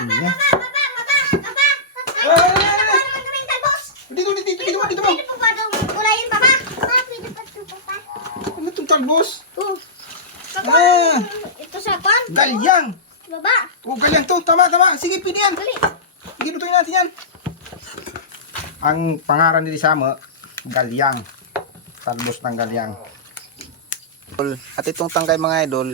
Baba, baba, baba, baba, baba. Ay, baba naman kaming talbos. Dito, dito, dito, dito, dito. Pwede po ba daw ulayin, baba? Baba, pa ito, baba. Ano itong talbos? Oh. Baba, Ah. ito sa kon. Galyang. Baba. Oh, galyang to. Tama, tama. Sige, pwede yan. Dali. Sige, lutuin natin yan. Ang pangaran ni Sama, galyang. Talbos ng galyang. At itong tangkay mga idol,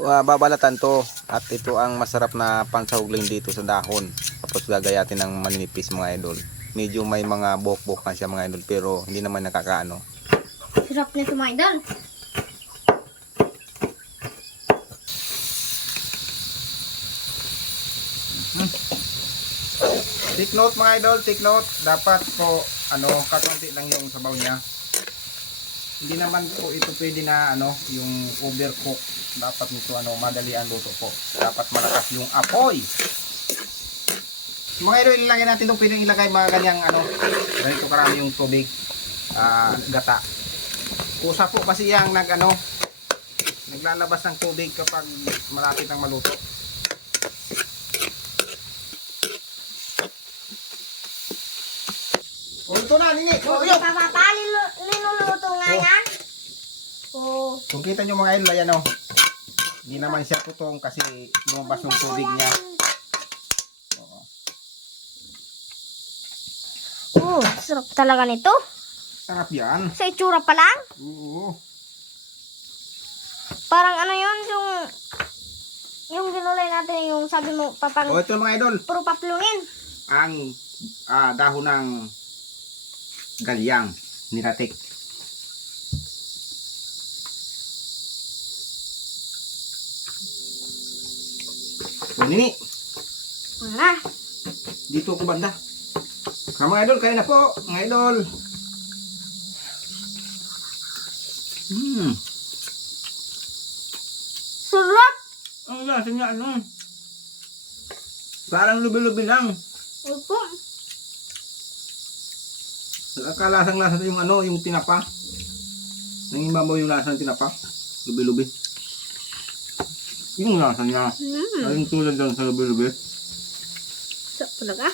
uh, babalatan to. At ito ang masarap na pansahugling dito sa dahon. Tapos gagayatin ng maninipis mga idol. Medyo may mga bok-bok na siya mga idol pero hindi naman nakakaano. Sarap nito, mga idol. Take note mga idol, take note. Dapat po, ano, kakunti lang yung sabaw niya. Hindi naman po ito pwede na, ano, yung overcook. Dapat nito, ano, madali ang luto po. Dapat malakas yung apoy. Mga idol, ilagay natin itong pwedeng ilagay mga ganyang, ano, ganito karami yung tubig, ah, gata. Kusa po kasi yung nag, ano, naglalabas ng tubig kapag malapit ang maluto. O, ito na, nini. O, Hindi yun. pa baba, linu- linuluto nga Oh. yan. Oh. Kung kita nyo mga idol, ayan o. Hindi naman siya putong kasi lumabas yung tubig niya. Oo. Oh, sarap talaga nito. Sarap yan. Sa itsura pa lang. Oo. Parang ano yun, yung... Yung ginulay natin, yung sabi mo, papang... O ito mga idol, Puro paplungin. ang ah, dahon ng galyang niratik. O nini, na? dito ako banda. Ah, mga idol, kaya na po, mga idol. Hmm. Sarap! Ang lasa niya ano? Parang lubi-lubi lang. Opo. Nakalasang lasa yung ano, yung tinapa. Nangibabaw yung lasa ng tinapa. Lubi-lubi. Yung lasa niya. Mm. Ayun tulad lang sa lubi-lubi. Sarap talaga.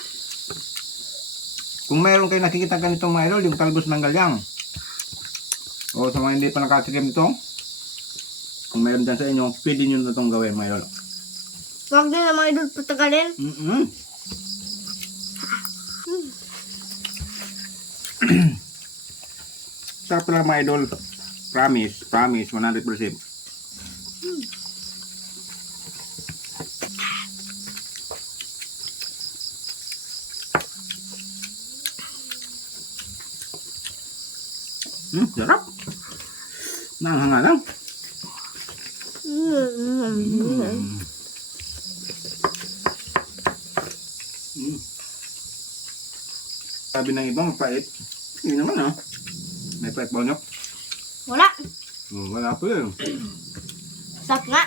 Kung mayroon kayo nakikita ganitong mga idol, yung talbos ng galyang. O sa mga hindi pa nakatikim nito, kung mayroon dyan sa inyo, pwede nyo na itong gawin mga idol. Huwag din na mga idol patagalin. Mm-mm. Sarap lang mga idol. Promise, promise, 100%. Hmm, sarap. Nanghanga lang. Mm. Sabi ng iba, mapait. Hindi naman ah. May pait ba nyo? Wala. Oh, wala po yun. Sarap nga.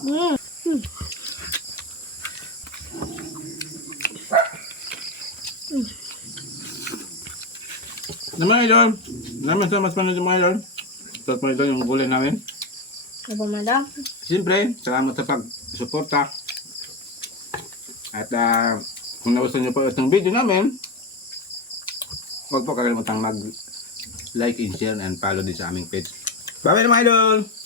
Mm. Na mga idol, naman sa mas panood mga idol. Ito mga idol yung gulay namin. Ba madam? Siyempre, salamat sa pag-suporta. At ah, kung nagustuhan nyo po itong video namin, huwag po kakalimutang mag-like and share and follow din sa aming page. Bye-bye mga idol!